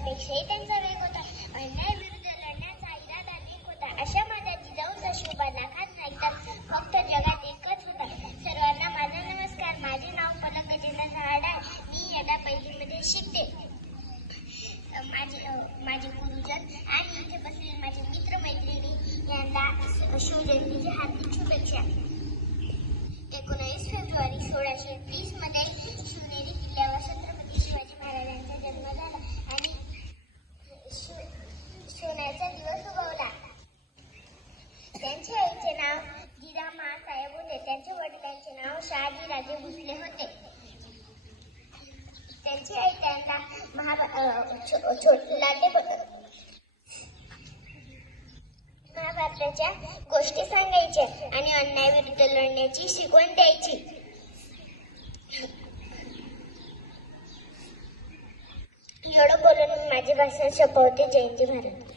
आवाजापेक्षाही त्यांचा वेग होता. अन्यायाविरुद्ध लढण्याचा इरादा नेक होता. अशा माझ्या जिजाऊचा शोभा लाखात नाही तर फक्त जगात एकच होता. सर्वांना माझा नमस्कार. माझे नाव पलक गजेंद्र झाड आहे. मी इयत्ता पहिलीमध्ये शिकते. माझे गुरुजन आणि इथे बसलेले माझे मित्रमैत्रिणी यांना शिवजयंतीच्या हार्दिक शुभेच्छा. 19 फेब्रुवारी 1630 मध्ये शिवनेरी किल्ल्यावर छत्रपती शिवाजी महाराजांचा जन्म झाला आणि सोन्याचा दिवस उगवला. त्यांच्या आईचे नाव जिजामाँ साहेब होते. त्यांच्या वडिलांचे नाव शहाजीराजे भोसले होते. त्यांची आई त्यांना महाभारताच्या गोष्टी सांगायच्या आणि अन्यायाविरुद्ध लढण्याची शिकवण द्यायची. एवढं बोलून माझे भाषण संपवते. जयंती भारत.